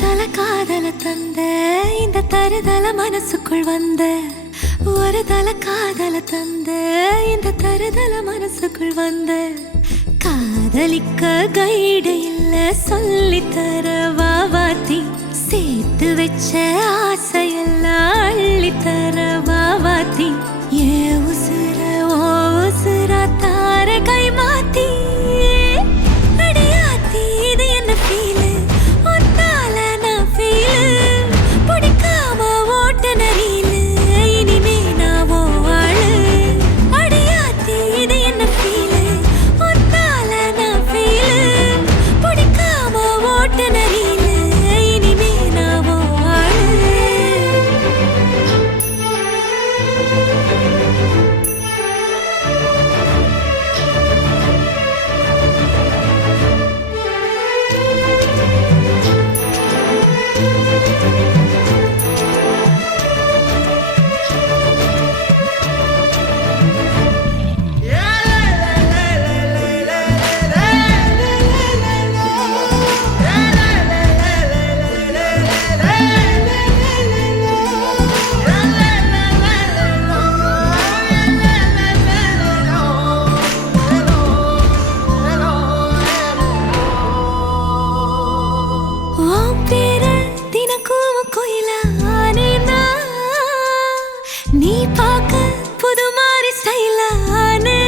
தல காதல தந்த இந்த தருதல மனசுக்குள் வந்த ஒரு தல காதல தந்த இந்த தருதல மனசுக்குள் வந்த காதலிக்க கைடு இல்ல சொல்லி தர வாவாத்தி சேர்த்து வச்ச ஆசையெல்லாம் அள்ளி தர வாவாத்தி ஏ உசுர ஓ உசுரா தார கை மாத்தி அடியாத்தி இது என்ன ஃபீல் ஒன்னால நான் ஃபீல் பிடிக்காம ஓட்ட நரியில இனிமே நான் ஓ ஆளு அடியாத்தி இது என்ன ஃபீல் ஒன்னால நான் ஃபீல் பிடிக்காம ஓட்ட நரியில இனிமே நான் ஓ ஆளு நீ பார்க்க புது மாதிரி ஸ்டைலானே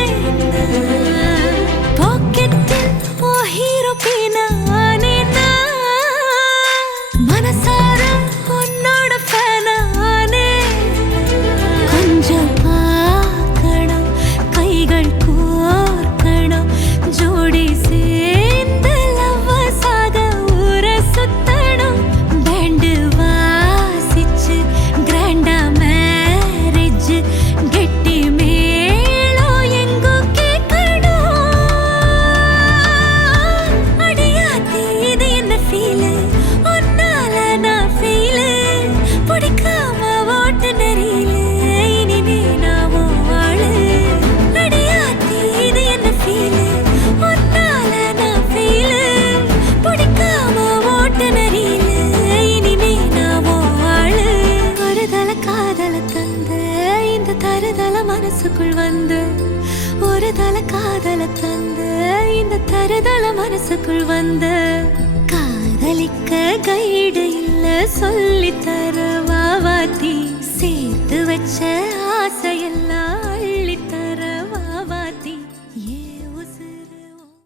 பாக்கெட்டில் ஓ ஹீரோ பீனானே மனசார உன்னோட ஃபேனானே கொஞ்சம் பார்க்கணும் கைகள் கோர்க்கணும் ஜோடி சேர்ந்து லவ்வசாக ஊர சுத்தணும் பேண்டு வாசிச்சு கிராண்டா கெட்டி மேளம் எங்கோ கேட்கணும் அடியாத்தி இது என்ன ஃபீல் ஒன்னால நான் ஃபீல் பிடிக்காம ஓட்டு நரியில இனிமே நான் ஆளு அடியாத்தி இது என்ன ஃபீல் ஒன்னால நான் ஃபீல் பிடிக்காம ஓட்டு நரியில இனிமே நான் ஆளு ஒரு தல காதல தந்த இந்த தருதல மனசுக்குள் வந்து ஒரு தல காதல தந்த இந்த தருதல மனசுக்குள் வந்து காதலிக்க கைடு இல்ல சொல்லி தர வாவாத்தி சேர்த்து வச்ச ஆசையெல்லாம்